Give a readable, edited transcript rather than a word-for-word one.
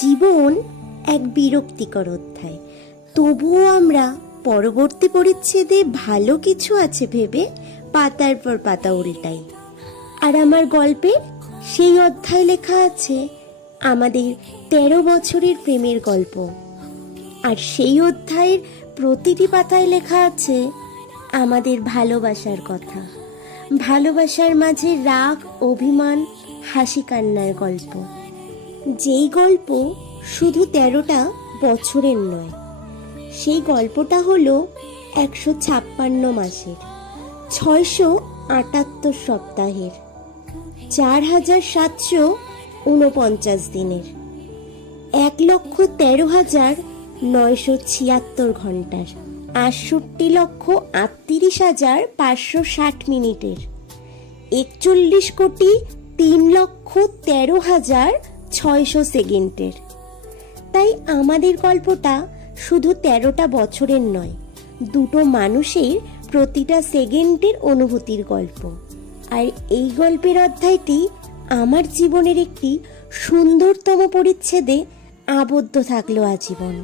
জীবন এক বিরক্তিকর অধ্যায়, তবুও আমরা পরবর্তী পরিচ্ছেদে ভালো কিছু আছে ভেবে পাতার পর পাতা উল্টাই। আর আমার গল্পের সেই অধ্যায় লেখা আছে আমাদের 13 বছরের প্রেমের গল্প। আর সেই অধ্যায়ের প্রতিটি পাতায় লেখা আছে আমাদের ভালোবাসার কথা, ভালোবাসার মাঝে রাগ, অভিমান, হাসি কান্নার গল্প। যেই গল্প শুধু 13টা বছরের নয়, সেই গল্পটা হলো 156 মাসের, 678 সপ্তাহের, 4749 দিনের, 1,13,976 ঘন্টার, 68,38,560 মিনিটের, 41,03,13,600 সেকেন্ডের। তাই আমাদের গল্পটা শুধু 13টা বছরের নয়, দুটো মানুষের প্রতিটা সেকেন্ডের অনুভূতির গল্প। আর এই গল্পের অধ্যায়টি আমার জীবনের একটি সুন্দরতম পরিচ্ছেদে আবদ্ধ থাকলো আজীবন।